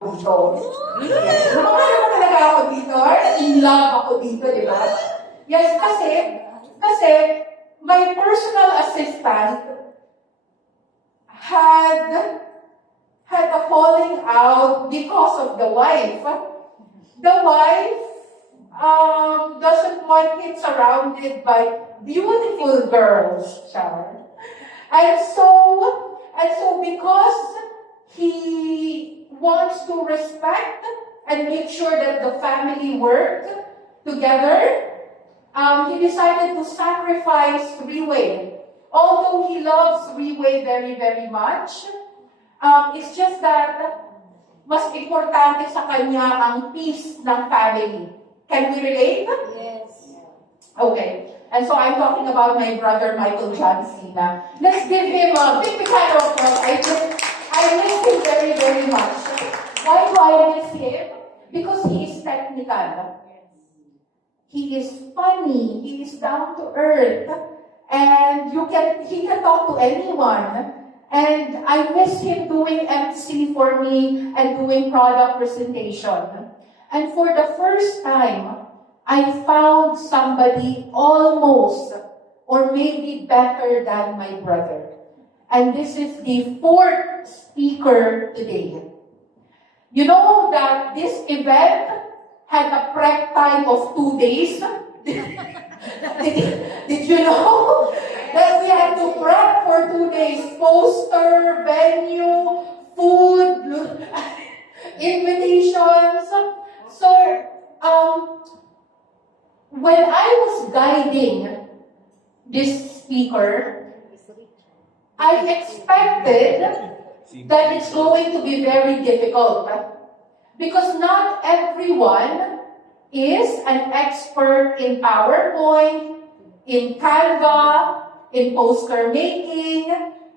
dito. Yes. Namamahal naman talaga ako dito. In love ako dito, di ba? Yes, kasi my personal assistant had a falling out because of the wife. The wife doesn't want him surrounded by beautiful girls, Char. And so because he wants to respect and make sure that the family work together, he decided to sacrifice Riway. Although he loves Riway very, very much, it's just that mas importante sa kanya ang peace ng family. Can we relate? Yes. Okay. And so I'm talking about my brother Michael John Cena. Let's give him a big hand of applause. I miss him very, very much. Why do I miss him? Because he is technical. He is funny. He is down to earth. And he can talk to anyone. And I miss him doing MC for me and doing product presentation. And for the first time, I found somebody almost or maybe better than my brother. And this is the fourth speaker today. You know that this event had a prep time of 2 days? Did you know that we had to prep for 2 days? Poster, venue, food, invitations. So, when I was guiding this speaker, I expected that it's going to be very difficult. Because not everyone is an expert in PowerPoint, in Canva, in poster making.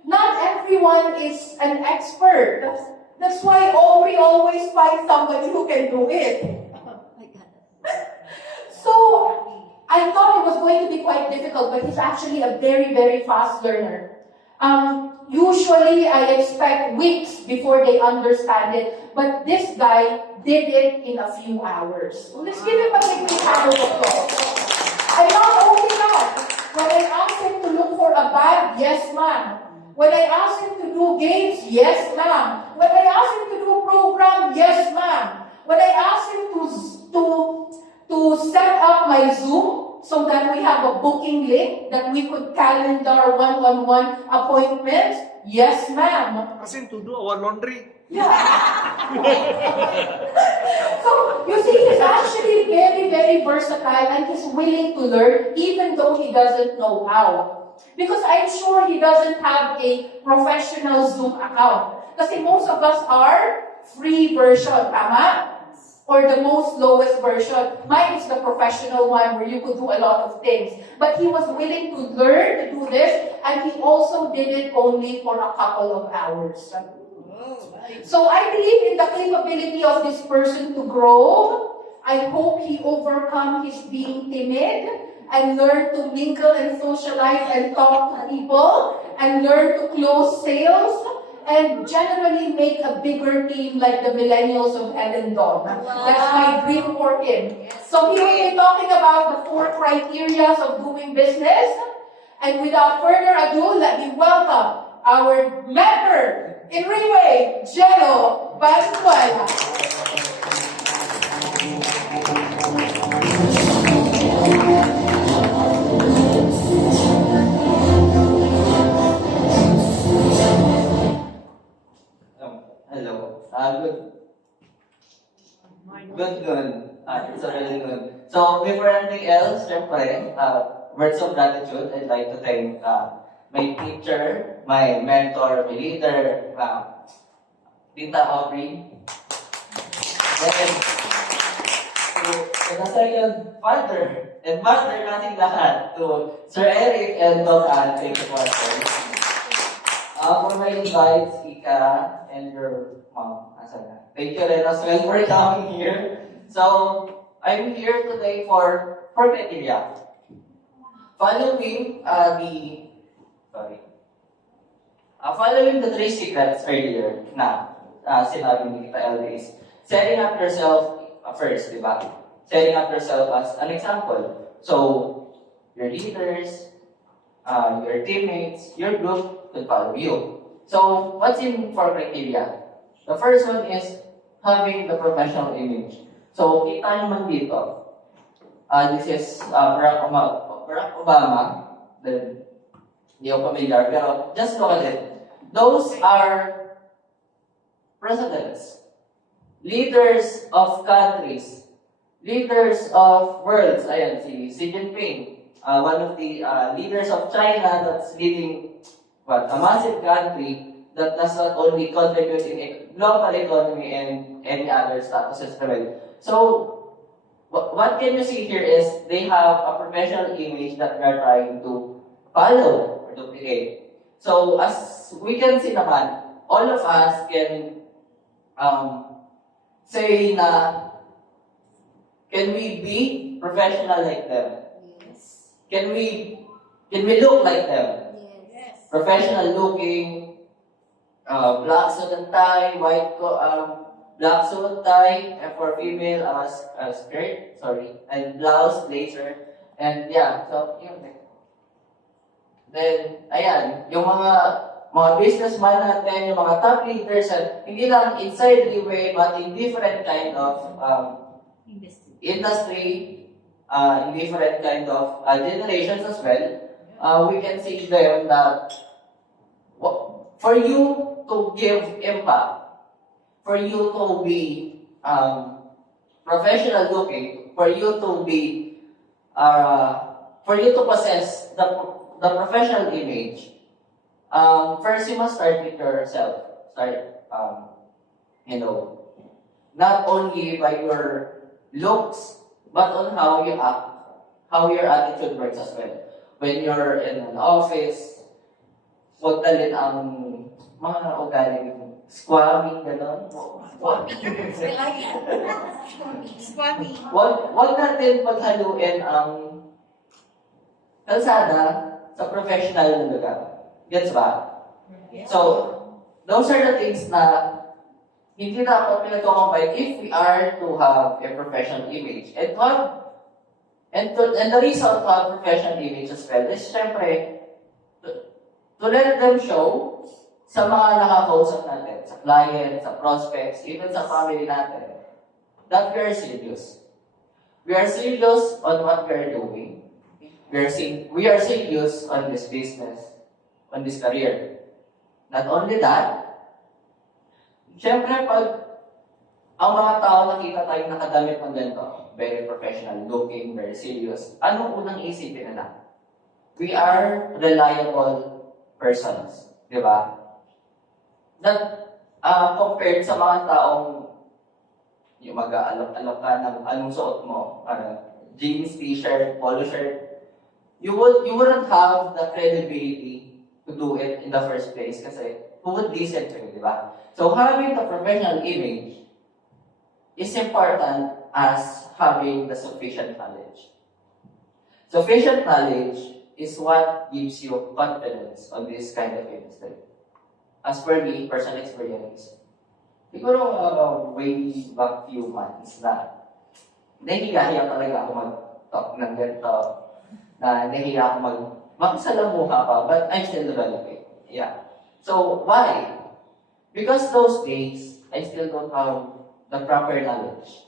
Not everyone is an expert. That's why we always find somebody who can do it. So, I thought it was going to be quite difficult, but he's actually a very, very fast learner. Usually, I expect weeks before they understand it, but this guy did it in a few hours. So let's give him a big round of applause. And not only that, when I asked him to look for a bag, yes ma'am. When I asked him to do games, yes ma'am. When I asked him to do program, yes ma'am. When I asked him to set up my Zoom so that we have a booking link that we could calendar one-on-one appointments, yes ma'am. As in to do our laundry. Yeah. So, you see, he's actually very, very versatile and he's willing to learn even though he doesn't know how. Because I'm sure he doesn't have a professional Zoom account. Kasi most of us are free version, tama? Or the most lowest version. Mine is the professional one where you could do a lot of things. But he was willing to learn to do this, and he also did it only for a couple of hours. So I believe in the capability of this person to grow. I hope he overcome his being timid and learn to mingle and socialize and talk to people and learn to close sales and generally make a bigger team like the millennials of Ellen Dawn. That's my dream for him. So here we're talking about the 4 criteria of doing business. And without further ado, let me welcome our member in Riway, Jello Valenzuela. Hello. Good noon. It's already noon. So, before anything else, syempre, words of gratitude. I'd like to thank my teacher, my mentor, my leader, Tita Aubrey. Then, to the second father and mother nating lahat, to Sir Eric and Dr. Ann, thank you for that. For my invites, Ika, and your mom. Thank you rin as well for coming here. So, I'm here today for criteria. Following following the 3 secrets earlier na sinabi ni Tita Elda is setting up yourself first, di ba? Setting up yourself as an example. So, your leaders, your teammates, your group will follow you. So, what's in 4 criteria? The first one is having the professional image. So, kita naman dito. This is Barack Obama. Then, hindi ako familiar, pero just look at it. Those are presidents, leaders of countries, leaders of worlds. Ayan, si Xi Jinping, one of the leaders of China that's leading a massive country that does not only contribute in a global economy and any other statuses as well. So, what can you see here is they have a professional image that we are trying to follow or duplicate. So, as we can see naman, all of us can say na, can we be professional like them? Yes. Can we look like them? Yes. Professional looking, black suit and tie, black suit, tie, and for female, skirt, and blouse, blazer, and yeah, so, yun. Then, ayan, yung mga businessman natin, yung mga top leaders, hindi lang inside the way, but in different kind of industry, in different kind of generations as well, we can see them that for you to give impact, for you to be professional looking, for you to be, for you to possess the professional image, first you must start with yourself. Start, not only by your looks, but on how you act, how your attitude works as well. When you're in an office, huwag dalhin ang mga ugaling squammy, gano'n. Swami. Huwag natin paghaluin ang kalsada sa professional na lugar. Gets ba? So, those are the things na hindi dapat pinag-combine if we are to have a professional image. And the reason to have professional image as well is, syempre, to let them show sa mga nakakausap natin, sa clients, sa prospects, even sa family natin, that we are serious. We are serious on what we are doing. We are serious on this business, on this career. Not only that, syempre pag ang mga tao nakita tayong nakadamit ng ganito, very professional looking, very serious, anong unang isipin nila? We are reliable persons, di ba? That compared sa mga taong yung mag-aalok-alok ka ng anong suot mo, jeans, t-shirt, polo shirt, you wouldn't have the credibility to do it in the first place kasi who would listen to you, di ba? So having the professional image is important as having the sufficient knowledge. Sufficient knowledge is what gives you confidence on this kind of industry. As for me, personal experience, siguro way back few months na nahihiya talaga ako mag-talk ng ganito, na nahihiya ako magsalamuha pa, but I'm still developing. Yeah. So, why? Because those days, I still don't have the proper knowledge.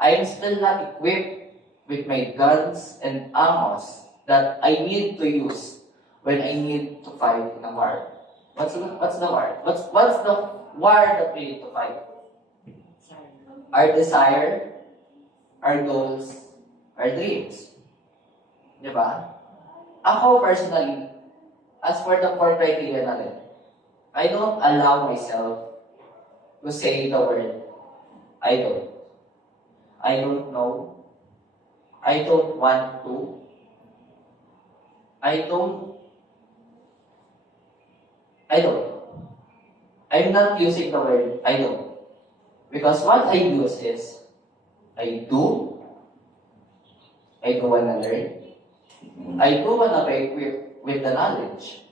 I'm still not equipped with my guns and ammos that I need to use when I need to fight in a war. What's the war? What's the war that we need to fight? Our desire, our goals, our dreams. Diba? Ako personally, as for the 4 criteria natin, I don't allow myself to say the word, I don't. I don't know. I don't want to. I don't. I'm not using the word, I don't. Because what I use is, I do want to learn. I do want to be equipped with the knowledge.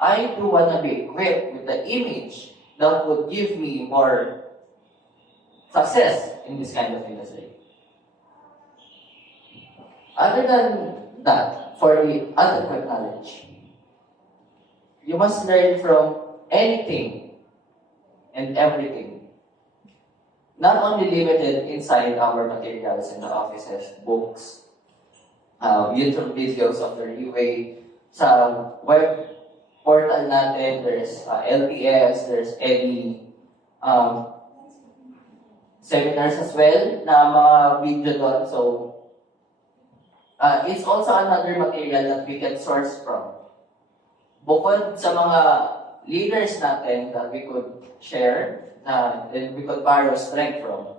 I do want to be equipped with the image that would give me more success in this kind of industry. Other than that, for the adequate knowledge, you must learn from anything and everything. Not only limited inside our materials in the offices, books, YouTube videos of the Relay, sa web portal natin, there's LTS, there's any seminars as well na mga video doon. So, it's also another material that we can source from. Bukod sa mga leaders natin that we could share, and we could borrow strength from,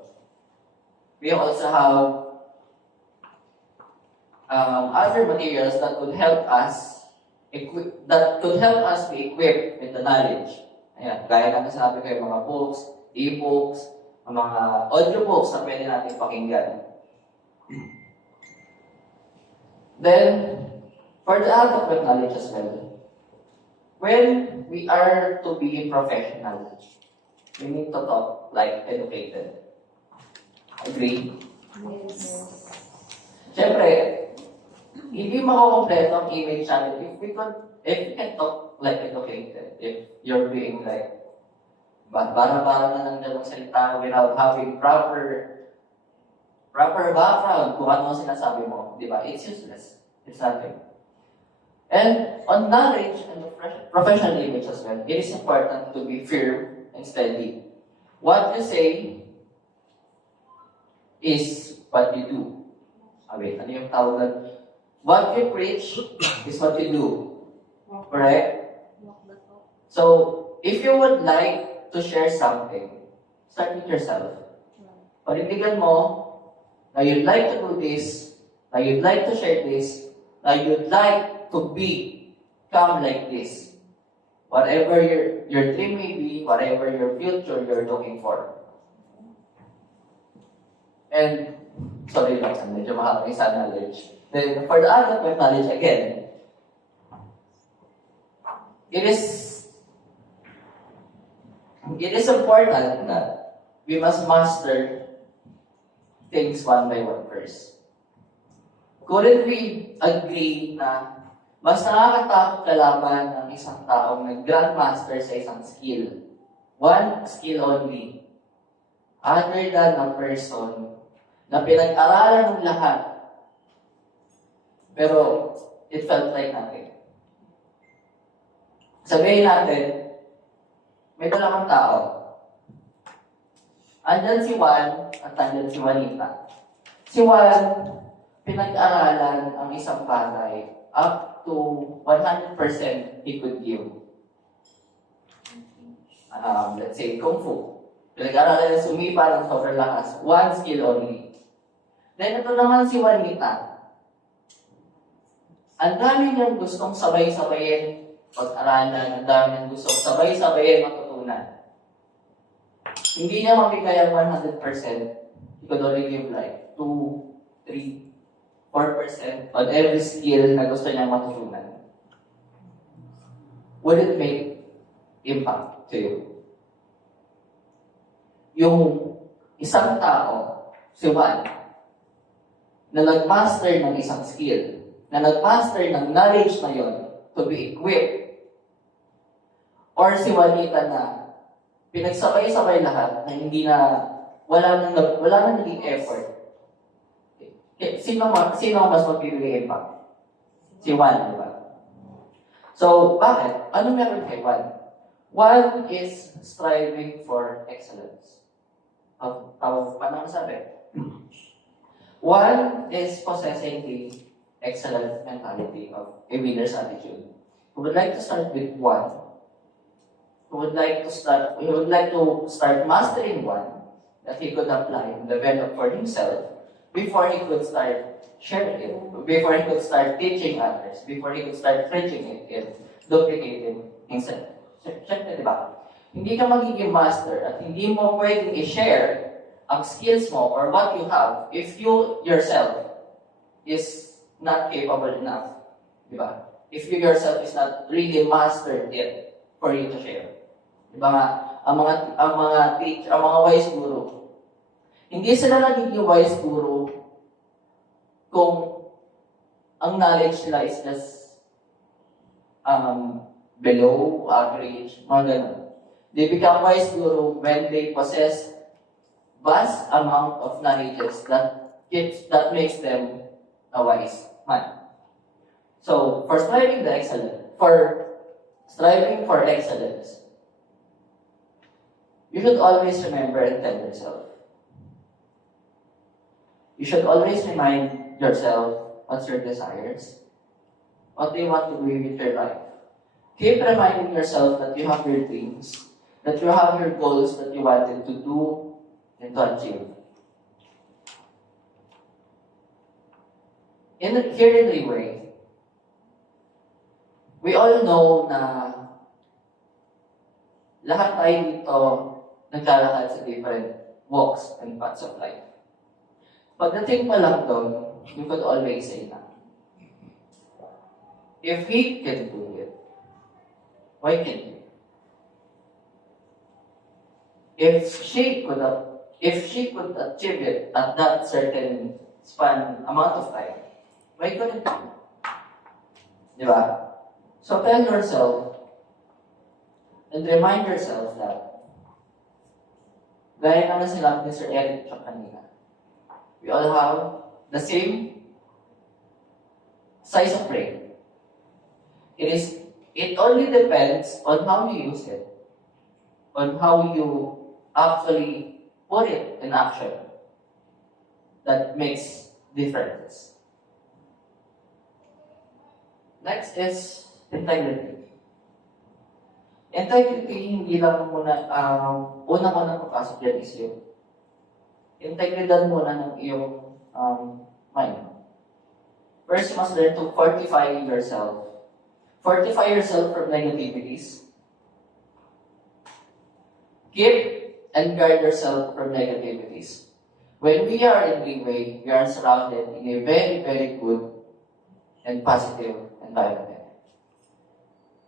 we also have other materials that could help us be equipped with the knowledge. Ayan, gaya ng nasabi ko, yung mga books, e-books, mga audiobooks na pwede natin pakinggan. Then, for the adequate knowledge as well, when we are to be professional, we need to talk like educated. Agree? Yes. Siyempre, hindi makukompleto ang image natin if we can talk like educated, if you're being like, bara-bara na lang dalawang salita without having proper background kung ano ang sinasabi mo, di ba? It's useless. It's nothing. And on knowledge and professional image as well, it is important to be firm and steady. What you say is what you do. Wait, ano yung tawag na? What you preach is what you do. Correct? So, if you would like to share something, start with yourself. Panindigan mo na you'd like to do this, na you'd like to share this, na you'd like to become like this. Whatever your dream may be, whatever your future you're looking for. And, sorry lang, medyo mahaba yung sa knowledge. Then, for the adequate knowledge, again, it is important that we must master things one by one first. Couldn't we agree na mas nakakatakot kalaban ng isang taong nag-grandmaster sa isang skill? One skill only. Other than a person na pinag-aralan ng lahat. Pero, it felt like nothing. Sabihin natin, may dalawang tao. Andyan si Juan at andyan si Juanita. Si Juan, pinag-aralan ang isang bagay up to 100% he could give. Let's say, Kung Fu. Pinag-aralan na sumipa ng sobrang lakas. One skill only. Then ito naman si Juanita. Ang dami niyang gustong sabay-sabayin pag-aralan, ang dami niyang gustong sabay-sabayin matutunan. Hindi niya mabigay ang 100%. He could only give like 2, 3, 4% on every skill na gusto niyang matutunan. Would it make impact to you? Yung isang tao, si Juan, na nag-master ng isang skill, na nag-master ng knowledge na yon to be equipped, or si Juanita na pinagsabay-sabay lahat na hindi na, wala nang naging effort. Sino mas magbibigay impact? Si Juan, di ba? So, bakit? Ano meron kay Juan? Juan is striving for excellence. Paano masabi? One is possessing the excellent mentality of a winner's attitude. We would like to start with one. We would like to start mastering one that he could apply and develop for himself before he could start sharing it, before he could start teaching others, before he could start preaching it and duplicating himself. Siyempre, di ba? Hindi ka magiging master at hindi mo pwedeng i-share ang skills mo or what you have if you yourself is not capable enough. Di ba? If you yourself is not really mastered yet for you to share. Di ba nga, ang mga wise guru. Hindi sila nagiging wise guru kung ang knowledge nila is just below average, mga ganun. They become wise guru when they possess vast amount of knowledge that makes them a wise man. So, for striving for excellence, you should always remember and tell yourself. You should always remind yourself what's your desires, what do you want to do with your life. Keep reminding yourself that you have your dreams, that you have your goals that you wanted to do and to achieve. Here in Leeway, we all know na lahat tayo dito naglalakad sa different walks and paths of life. Pagdating pa lang doon, you could always say na, if he can do it, why can't you? If she could achieve it at that certain amount of time, why couldn't you? Di ba? So tell yourself and remind yourself that gaya naman sila ni Sir Eric kanina, we all have the same size of brain. It only depends on how you use it, on how you actually put it in action that makes difference. Next is integrity. Integrity, hindi lang muna, unang-unang papasok dyan is yung integridad muna ng iyong mind. First, you must learn to fortify yourself. Fortify yourself from negativities. Keep and guard yourself from negativities. When we are in Leeway, we are surrounded in a very, very good and positive environment.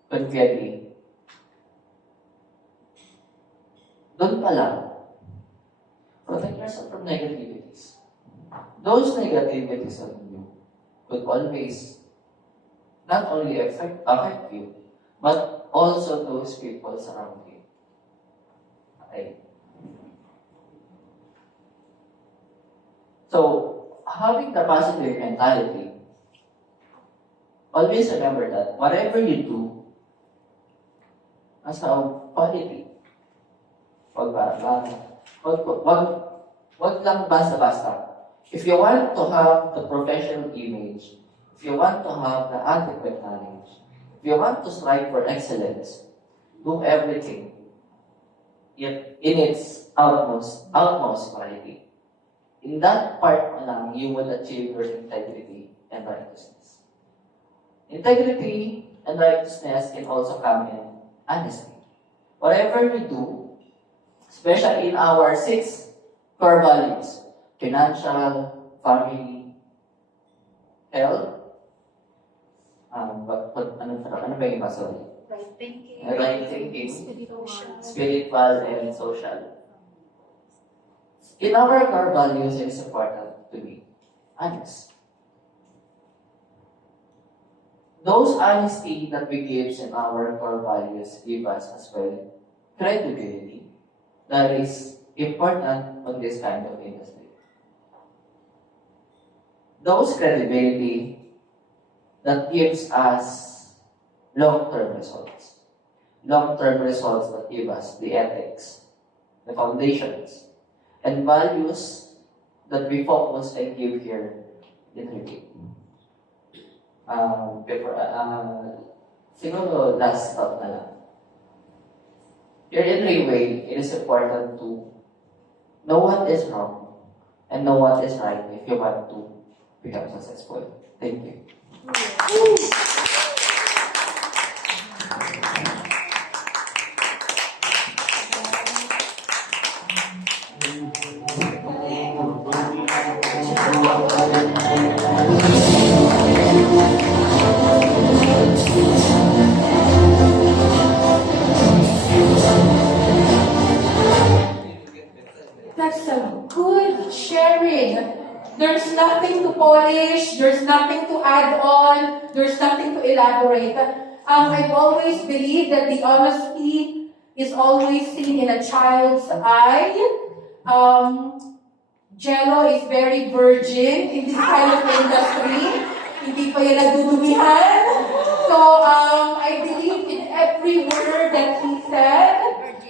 Conversely, doon pa lang, protect yourself from negativities. Those negativities on you could always not only affect you, but also those people around you. Okay. So, having the positive mentality, always remember that whatever you do, as a quality, wag lang basta-basta. If you want to have the professional image, if you want to have the adequate knowledge, if you want to strive for excellence, do everything in its utmost quality. In that part lang, you will achieve your integrity and righteousness. Integrity and righteousness can also come in honesty. Whatever we do, especially in our 6 core values, financial, family, health, ano ba yung iba? Sorry. Right thinking. Right thinking, Social. spiritual, and social. In our core values, it is important to be honest. Those honesty that we give in our core values give us as well credibility that is important on this kind of industry. Those credibility that gives us long-term results. Long-term results that give us the ethics, the foundations, and values that we focus and give here in Review. Siguro last thought na lang. Here in Leeway, it is important to know what is wrong and know what is right if you want to become successful. Thank you. good sharing. There's nothing to polish, there's nothing to add on, there's nothing to elaborate. I've always believed that the honesty is always seen in a child's eye. Jello is very virgin in this kind of industry. Hindi pa yan nagdudumihan. So, I believe in every word that he said.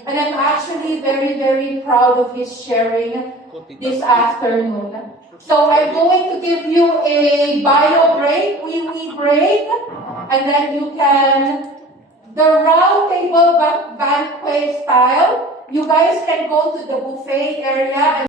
And I'm actually very, very proud of his sharing this afternoon. So, I'm going to give you a bio break, wee break. And then you can, the round table banquet style, you guys can go to the buffet area.